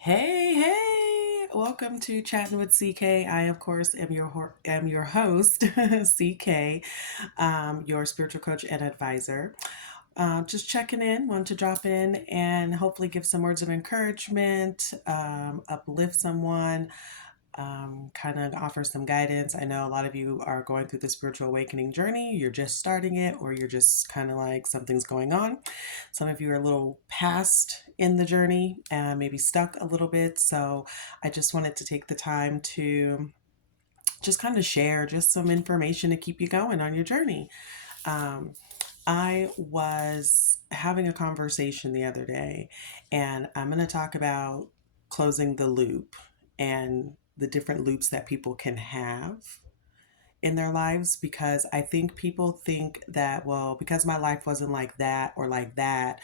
Hey, hey! Welcome to Chatting with CK. I, of course, am your host, CK, your spiritual coach and advisor. Just checking in, wanted to drop in and hopefully give some words of encouragement, uplift someone, kind of offer some guidance. I know a lot of you are going through the spiritual awakening journey. You're just starting it, or you're just kind of like something's going on. Some of you are a little past in the journey and maybe stuck a little bit. So I just wanted to take the time to just kind of share just some information to keep you going on your journey. Um, I was having a conversation the other day, and I'm going to talk about closing the loop and the different loops that people can have in their lives because I think people think that, well, because my life wasn't like that or like that,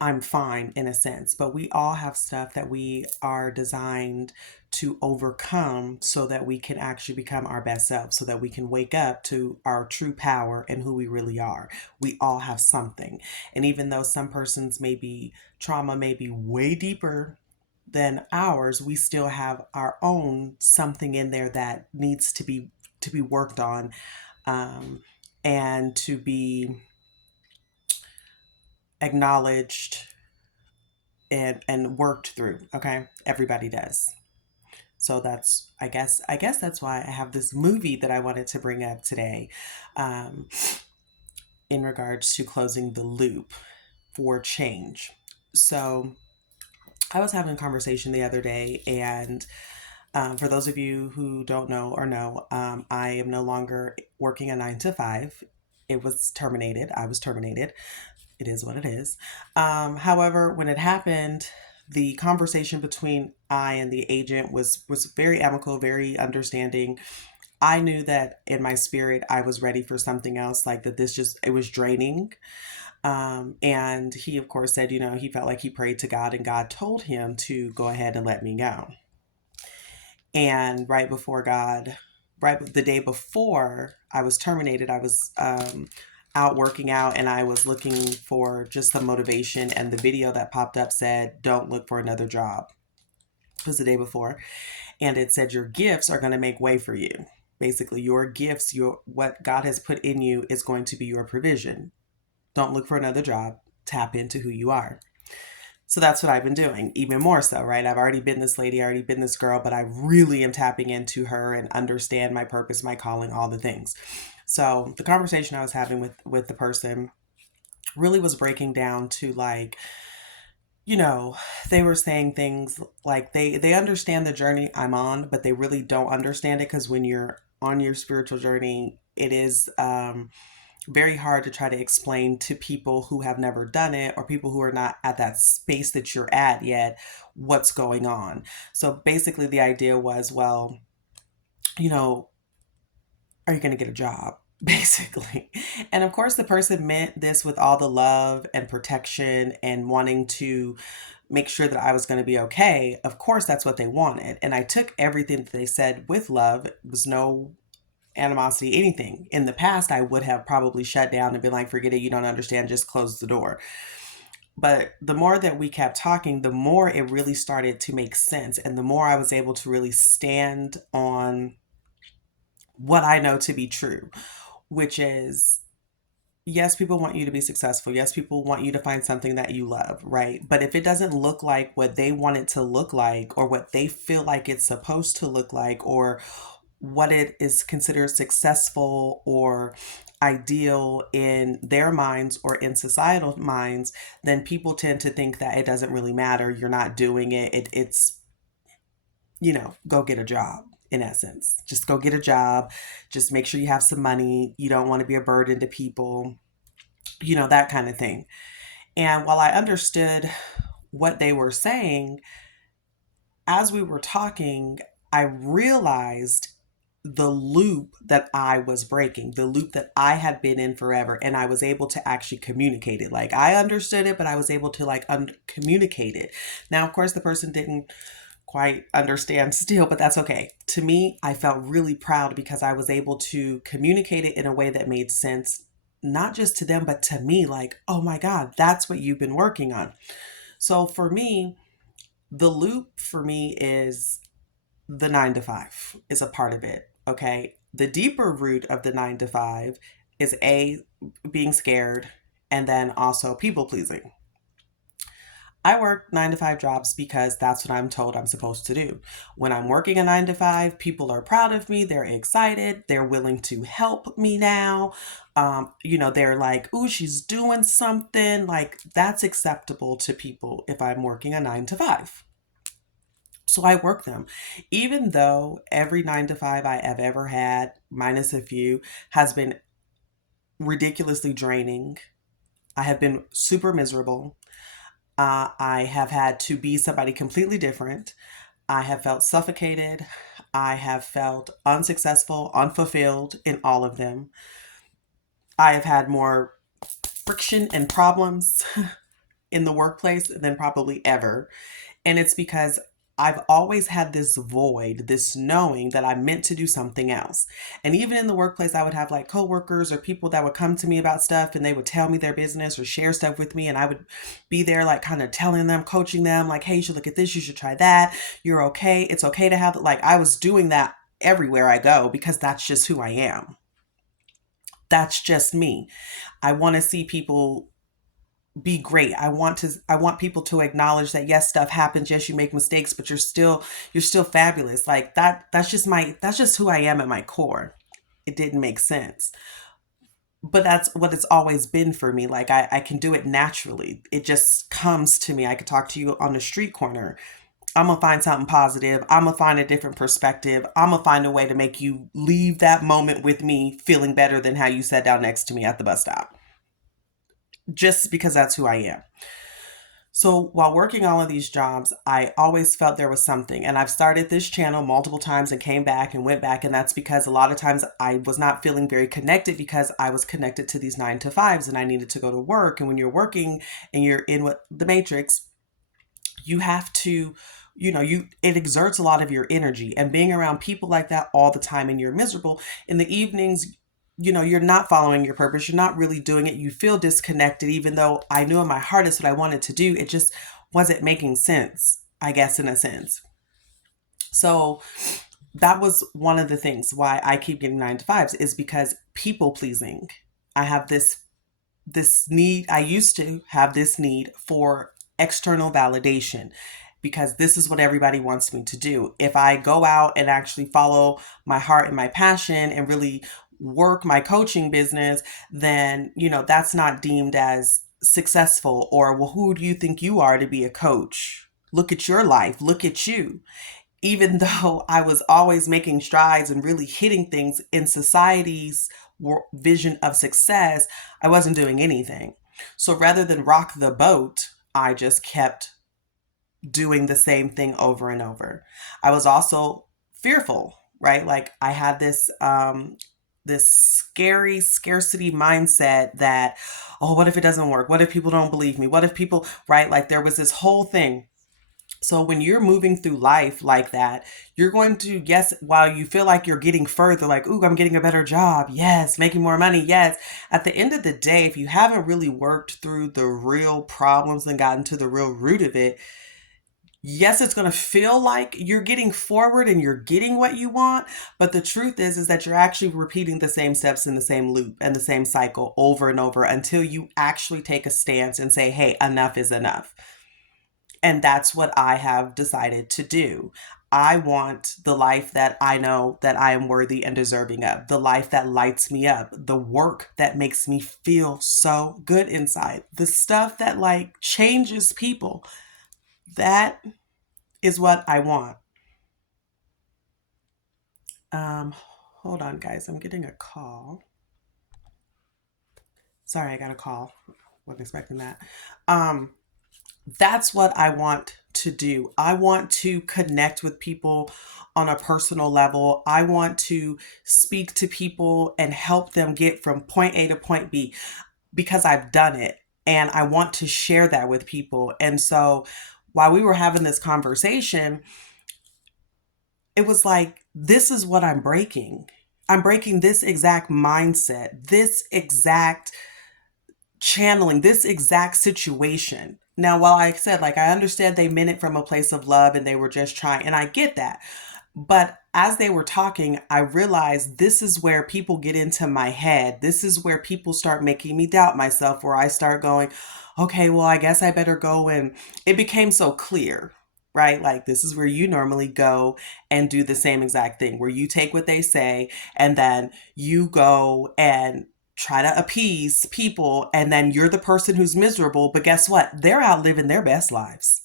I'm fine in a sense, but we all have stuff that we are designed to overcome so that we can actually become our best self, so that we can wake up to our true power and who we really are. We all have something. And even though some persons maybe trauma may be way deeper than ours, we still have our own something in there that needs to be worked on, um, and to be acknowledged and worked through. Okay, everybody does. So that's I guess that's why I have this movie that I wanted to bring up today, um, in regards to closing the loop for change. So I was having a conversation the other day, and for those of you who don't know or know, I am no longer working a 9 to 5. It was terminated. I was terminated. It is what it is. However, when it happened, the conversation between I and the agent was very amicable, very understanding. I knew that in my spirit I was ready for something else, like that this just it was draining. And he of course said, he felt like he prayed to God and God told him to go ahead and let me go. And right the day before I was terminated, I was out working out and I was looking for just some motivation. And the video that popped up said, "Don't look for another job." It was the day before. And it said, "Your gifts are going to make way for you." Basically, your gifts, what God has put in you is going to be your provision. Don't look for another job. Tap into who you are. So that's what I've been doing, even more so, right? I've already been this lady, I already been this girl, but I really am tapping into her and understand my purpose, my calling, all the things. So the conversation I was having with the person really was breaking down to like, you know, they were saying things like they understand the journey I'm on, but they really don't understand it because when you're on your spiritual journey, it is very hard to try to explain to people who have never done it or people who are not at that space that you're at yet what's going on. So basically, the idea was, well, you know, are you going to get a job? Basically. And of course, the person meant this with all the love and protection and wanting to make sure that I was going to be okay. Of course, that's what they wanted. And I took everything that they said with love. It was no animosity, anything. In the past, I would have probably shut down and been like, forget it, you don't understand, just close the door. But the more that we kept talking, the more it really started to make sense. And the more I was able to really stand on what I know to be true, which is yes, people want you to be successful. Yes, people want you to find something that you love, right? But if it doesn't look like what they want it to look like, or what they feel like it's supposed to look like, or what it is considered successful or ideal in their minds or in societal minds, then people tend to think that it doesn't really matter. You're not doing it. It's, go get a job in essence. Just go get a job. Just make sure you have some money. You don't want to be a burden to people, that kind of thing. And while I understood what they were saying, as we were talking, I realized the loop that I was breaking, the loop that I had been in forever, and I was able to actually communicate it. Like I understood it, but I was able to like communicate it. Now, of course, the person didn't quite understand still, but that's okay. To me, I felt really proud because I was able to communicate it in a way that made sense, not just to them, but to me, like, oh my God, that's what you've been working on. So for me, The loop for me is the 9 to 5 is a part of it. Okay. The deeper root of the 9 to 5 is being scared, and then also people pleasing. I work 9 to 5 jobs because that's what I'm told I'm supposed to do. When I'm working a 9 to 5, people are proud of me. They're excited. They're willing to help me now. They're like, ooh, she's doing something. Like, that's acceptable to people if I'm working a 9 to 5. So I work them. Even though every 9 to 5 I have ever had, minus a few, has been ridiculously draining. I have been super miserable. I have had to be somebody completely different. I have felt suffocated. I have felt unsuccessful, unfulfilled in all of them. I have had more friction and problems in the workplace than probably ever. And it's because I've always had this void, this knowing that I'm meant to do something else. And even in the workplace, I would have like coworkers or people that would come to me about stuff and they would tell me their business or share stuff with me. And I would be there, like kind of telling them, coaching them, like, hey, you should look at this, you should try that. You're okay. It's okay to have, like, I was doing that everywhere I go because that's just who I am. That's just me. I want to see people be great. I want people to acknowledge that yes, stuff happens, yes, you make mistakes, but you're still fabulous. Like that's just who I am at my core. It didn't make sense. But that's what it's always been for me. Like I can do it naturally. It just comes to me. I could talk to you on the street corner. I'm gonna find something positive. I'm gonna find a different perspective. I'm gonna find a way to make you leave that moment with me feeling better than how you sat down next to me at the bus stop. Just because that's who I am. So while working all of these jobs, I always felt there was something. And I've started this channel multiple times and came back and went back. And that's because a lot of times I was not feeling very connected because I was connected to these 9 to 5s and I needed to go to work. And when you're working and you're in what the matrix, you have to, it exerts a lot of your energy. And being around people like that all the time and you're miserable in the evenings, you're not following your purpose. You're not really doing it. You feel disconnected, even though I knew in my heart it's what I wanted to do. It just wasn't making sense, I guess, in a sense. So that was one of the things why I keep getting 9 to 5s is because people pleasing. I have this need. I used to have this need for external validation because this is what everybody wants me to do. If I go out and actually follow my heart and my passion and really work my coaching business, then, that's not deemed as successful. Or, well, who do you think you are to be a coach? Look at your life. Look at you. Even though I was always making strides and really hitting things in society's vision of success, I wasn't doing anything. So rather than rock the boat, I just kept doing the same thing over and over. I was also fearful, right? Like I had this scary scarcity mindset that, oh, what if it doesn't work? What if people don't believe me? What if people, right? Like there was this whole thing. So when you're moving through life like that, you're going to, yes, while you feel like you're getting further, like, ooh, I'm getting a better job. Yes, making more money. Yes. At the end of the day, if you haven't really worked through the real problems and gotten to the real root of it, yes, it's going to feel like you're getting forward and you're getting what you want. But the truth is that you're actually repeating the same steps in the same loop and the same cycle over and over until you actually take a stance and say, hey, enough is enough. And that's what I have decided to do. I want the life that I know that I am worthy and deserving of, the life that lights me up, the work that makes me feel so good inside, the stuff that like changes people. That is what I want. Um, Hold on, guys. I'm getting a call. Sorry, I got a call. Wasn't expecting that. Um, that's what I want to do. I want to connect with people on a personal level. I want to speak to people and help them get from point A to point B because I've done it and I want to share that with people. And so while we were having this conversation, it was like, this is what I'm breaking. I'm breaking this exact mindset, this exact channeling, this exact situation Now, while I said, like, I understand they meant it from a place of love and they were just trying, and I get that. But as they were talking, I realized this is where people get into my head. This is where people start making me doubt myself, where I start going, okay, well, I guess I better go. And it became so clear, right? Like, this is where you normally go and do the same exact thing, where you take what they say and then you go and try to appease people. And then you're the person who's miserable. But guess what? They're out living their best lives.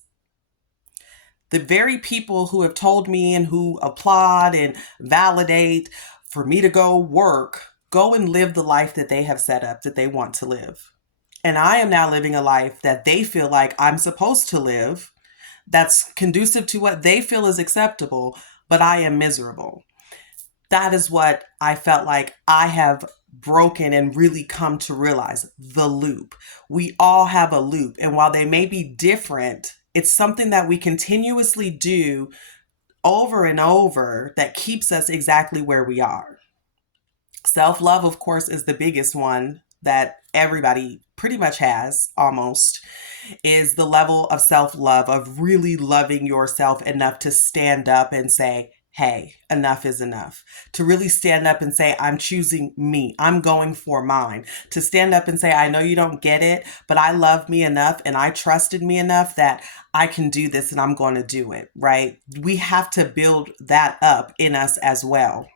The very people who have told me and who applaud and validate for me to go work, go and live the life that they have set up that they want to live. And I am now living a life that they feel like I'm supposed to live, that's conducive to what they feel is acceptable, but I am miserable. That is what I felt like I have broken and really come to realize, the loop. We all have a loop. And while they may be different, it's something that we continuously do over and over that keeps us exactly where we are. Self love, of course, is the biggest one that everybody pretty much has almost, is the level of self love, of really loving yourself enough to stand up and say, hey, enough is enough. To really stand up and say, I'm choosing me. I'm going for mine. To stand up and say, I know you don't get it, but I love me enough and I trusted me enough that I can do this and I'm going to do it, right? We have to build that up in us as well.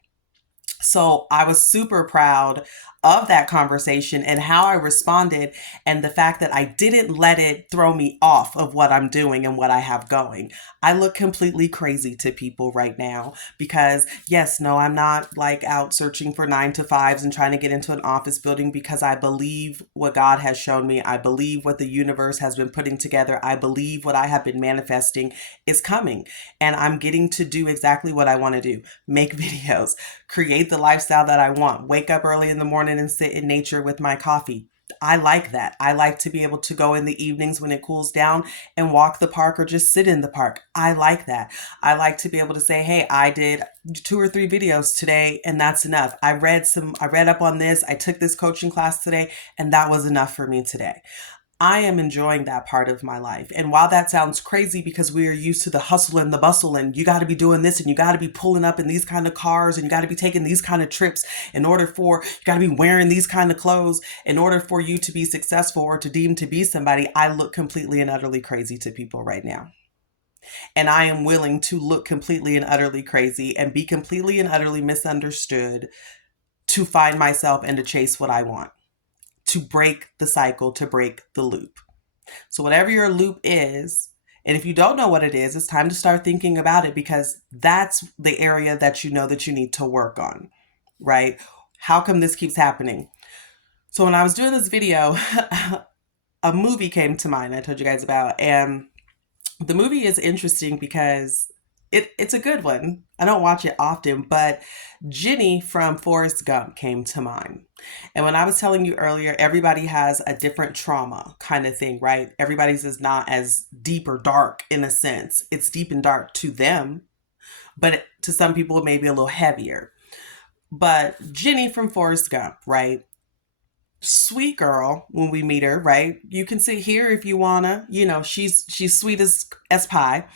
So I was super proud of that conversation and how I responded, and the fact that I didn't let it throw me off of what I'm doing and what I have going. I look completely crazy to people right now because, yes, no, I'm not like out searching for 9 to 5s and trying to get into an office building, because I believe what God has shown me. I believe what the universe has been putting together. I believe what I have been manifesting is coming, and I'm getting to do exactly what I want to do: make videos, create the lifestyle that I want, wake up early in the morning and sit in nature with my coffee. I like that. I like to be able to go in the evenings when it cools down and walk the park or just sit in the park. I like that. I like to be able to say, hey, I did 2 or 3 videos today and that's enough. I read up on this. I took this coaching class today and that was enough for me today. I am enjoying that part of my life. And while that sounds crazy because we are used to the hustle and the bustle, and you got to be doing this and you got to be pulling up in these kind of cars and you got to be taking these kind of trips in order for, you got to be wearing these kind of clothes in order for you to be successful or to deem to be somebody, I look completely and utterly crazy to people right now. And I am willing to look completely and utterly crazy and be completely and utterly misunderstood to find myself and to chase what I want, to break the cycle, to break the loop. So whatever your loop is, and if you don't know what it is, it's time to start thinking about it, because that's the area that you know that you need to work on, right? How come this keeps happening? So when I was doing this video, a movie came to mind I told you guys about, and the movie is interesting because it's a good one. I don't watch it often, but Jenny from Forrest Gump came to mind. And when I was telling you earlier, everybody has a different trauma kind of thing, right? Everybody's is not as deep or dark in a sense. It's deep and dark to them, but to some people it may be a little heavier. But Jenny from Forrest Gump, right? Sweet girl when we meet her, right? You can sit here if you wanna, she's sweet as pie.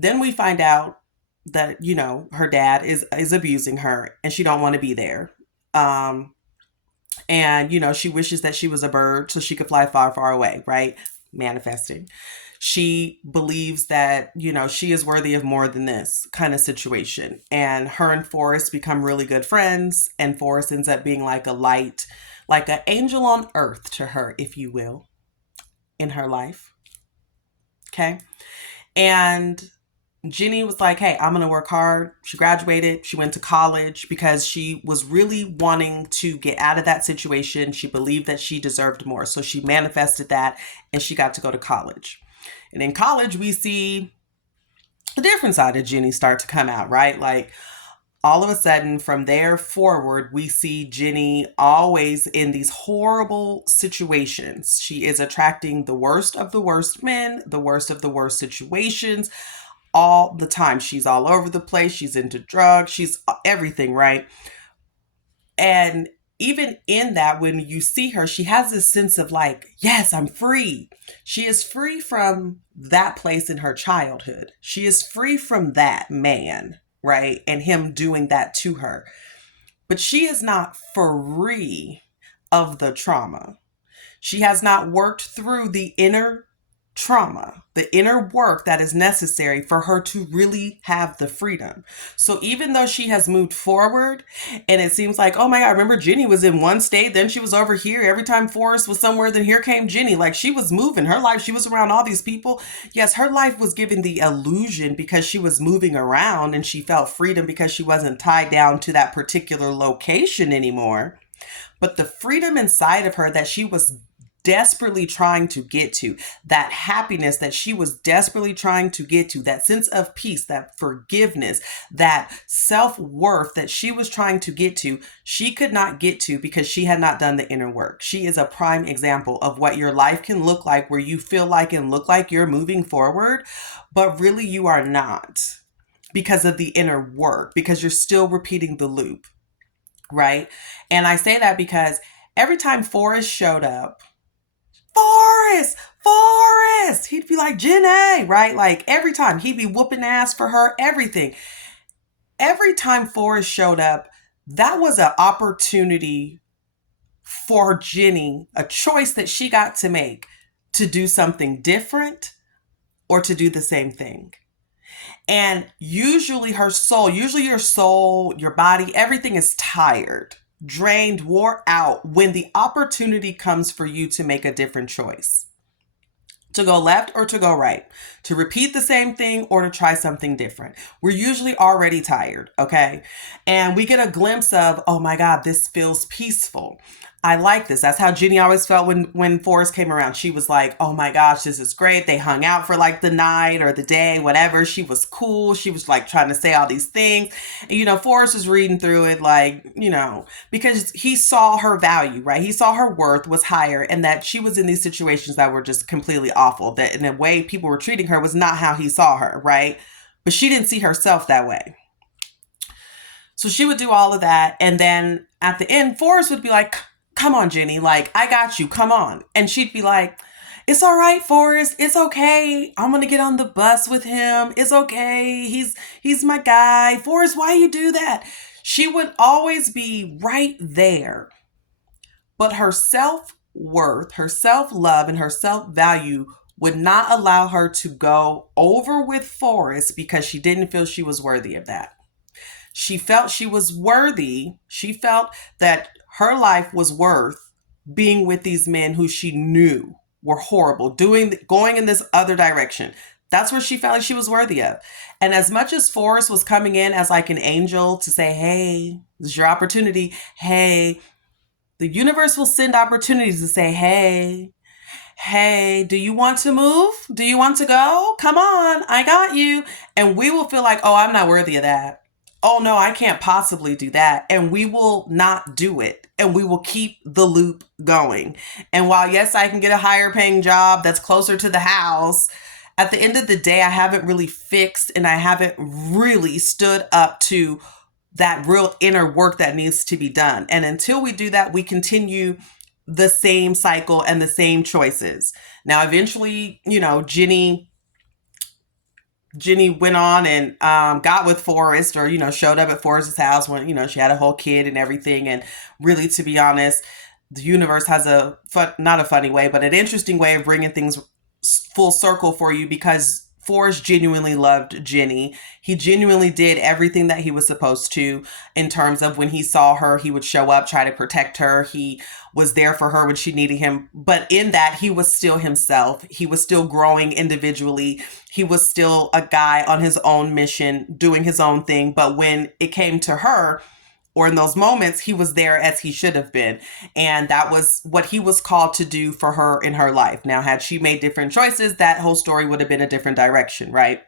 Then we find out that, her dad is abusing her and she don't want to be there. And she wishes that she was a bird so she could fly far, far away, right? Manifesting. She believes that, she is worthy of more than this kind of situation. And her and Forrest become really good friends, and Forrest ends up being like a light, like an angel on earth to her, if you will, in her life. Okay. And Jenny was like, hey, I'm going to work hard. She graduated. She went to college because she was really wanting to get out of that situation. She believed that she deserved more. So she manifested that and she got to go to college. And in college, we see the different side of Jenny start to come out, right? Like all of a sudden from there forward, we see Jenny always in these horrible situations. She is attracting the worst of the worst men, the worst of the worst situations, all the time. She's all over the place. She's into drugs. She's everything, right? And even in that, when you see her, she has this sense of like, yes, I'm free. She is free from that place in her childhood. She is free from that man, right? And him doing that to her. But she is not free of the trauma. She has not worked through the inner trauma, the inner work that is necessary for her to really have the freedom. So even though she has moved forward and it seems like, oh my God, I remember Jenny was in one state, then she was over here. Every time Forrest was somewhere, then here came Jenny. Like she was moving her life. She was around all these people. Yes, her life was given the illusion because she was moving around and she felt freedom because she wasn't tied down to that particular location anymore. But the freedom inside of her that she was desperately trying to get to, that happiness that she was desperately trying to get to, that sense of peace, that forgiveness, that self-worth that she was trying to get to, she could not get to because she had not done the inner work. She is a prime example of what your life can look like, where you feel like and look like you're moving forward, but really you are not, because of the inner work, because you're still repeating the loop, right? And I say that because every time Forrest showed up, Forrest, he'd be like, Jenny, right? Like every time he'd be whooping ass for her, everything. Every time Forrest showed up, that was an opportunity for Jenny, a choice that she got to make to do something different or to do the same thing. And usually her soul, usually your soul, your body, everything is tired, drained, wore out when the opportunity comes for you to make a different choice. To go left or to go right, to repeat the same thing or to try something different. We're usually already tired, okay? And we get a glimpse of, oh my God, this feels peaceful. I like this. That's how Jenny always felt when Forrest came around. She was like, oh my gosh, this is great. They hung out for like the night or the day, whatever. She was cool. She was like trying to say all these things. And, Forrest was reading through it like, because he saw her value, right? He saw her worth was higher and that she was in these situations that were just completely awful. That in the way people were treating her was not how he saw her, right? But she didn't see herself that way. So she would do all of that. And then at the end, Forrest would be like, come on, Jenny, like, I got you, come on. And she'd be like, it's all right, Forrest, it's okay. I'm going to get on the bus with him. It's okay. He's my guy. Forrest, why you do that? She would always be right there. But her self-worth, her self-love, and her self-value would not allow her to go over with Forrest because she didn't feel she was worthy of that. She felt she was worthy. She felt that her life was worth being with these men who she knew were horrible, going in this other direction. That's what she felt like she was worthy of. And as much as Forrest was coming in as like an angel to say, hey, this is your opportunity. Hey, the universe will send opportunities to say, hey, do you want to move? Do you want to go? Come on, I got you. And we will feel like, oh, I'm not worthy of that. Oh no, I can't possibly do that. And we will not do it. And we will keep the loop going. And while, yes, I can get a higher paying job that's closer to the house, at the end of the day, I haven't really fixed and I haven't really stood up to that real inner work that needs to be done. And until we do that, we continue the same cycle and the same choices. Now, eventually, Jenny went on and got with Forrest or, showed up at Forrest's house when, she had a whole kid and everything. And really, to be honest, the universe has not a funny way, but an interesting way of bringing things full circle for you because Forrest genuinely loved Jenny. He genuinely did everything that he was supposed to in terms of when he saw her, he would show up, try to protect her. He was there for her when she needed him. But in that, he was still himself. He was still growing individually. He was still a guy on his own mission, doing his own thing. But when it came to her, or in those moments, he was there as he should have been. And that was what he was called to do for her in her life. Now, had she made different choices, that whole story would have been a different direction, right?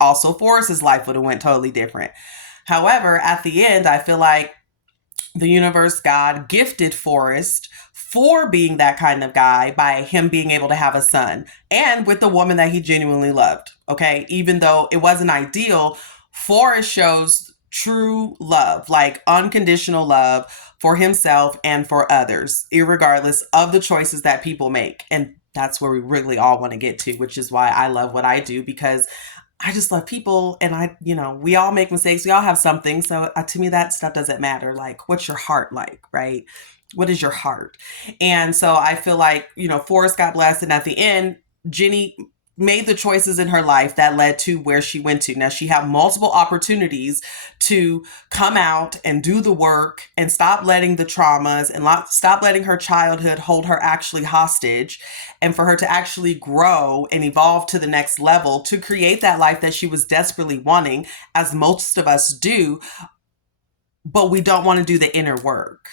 Also, Forrest's life would have went totally different. However, at the end, I feel like the universe, God, gifted Forrest for being that kind of guy by him being able to have a son and with the woman that he genuinely loved. Okay. Even though it wasn't ideal, Forrest shows true love, like unconditional love for himself and for others, irregardless of the choices that people make. And that's where we really all want to get to, which is why I love what I do, because I just love people. And we all make mistakes. We all have something. So to me, that stuff doesn't matter. Like, what's your heart like, right? What is your heart? And so I feel like, Forrest got blessed. And at the end, Jenny made the choices in her life that led to where she went to. Now, she had multiple opportunities to come out and do the work and stop letting the traumas and stop letting her childhood hold her actually hostage, and for her to actually grow and evolve to the next level to create that life that she was desperately wanting, as most of us do, but we don't want to do the inner work.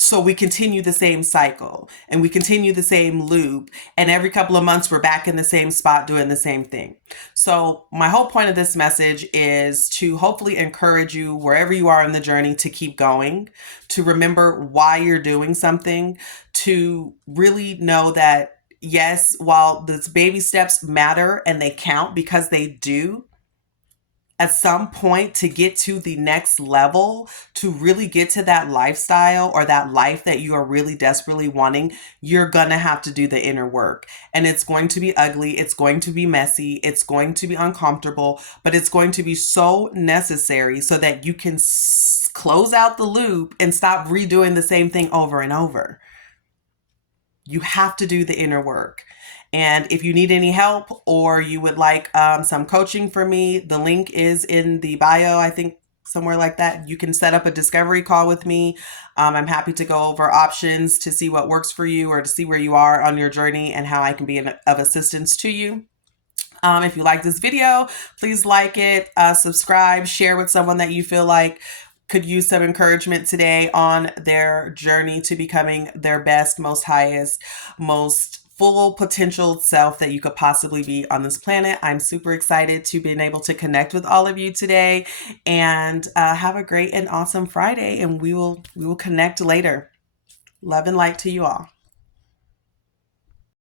So we continue the same cycle and we continue the same loop. And every couple of months, we're back in the same spot doing the same thing. So my whole point of this message is to hopefully encourage you wherever you are in the journey to keep going, to remember why you're doing something, to really know that, yes, while these baby steps matter and they count, because they do, at some point to get to the next level, to really get to that lifestyle or that life that you are really desperately wanting, you're going to have to do the inner work. And it's going to be ugly. It's going to be messy. It's going to be uncomfortable, but it's going to be so necessary so that you can close out the loop and stop redoing the same thing over and over. You have to do the inner work. And if you need any help or you would like some coaching from me, the link is in the bio, I think somewhere like that. You can set up a discovery call with me. I'm happy to go over options to see what works for you or to see where you are on your journey and how I can be of assistance to you. If you like this video, please like it, subscribe, share with someone that you feel like could use some encouragement today on their journey to becoming their best, most highest, most full potential self that you could possibly be on this planet. I'm super excited to be able to connect with all of you today, and have a great and awesome Friday, and we will connect later. Love and light to you all.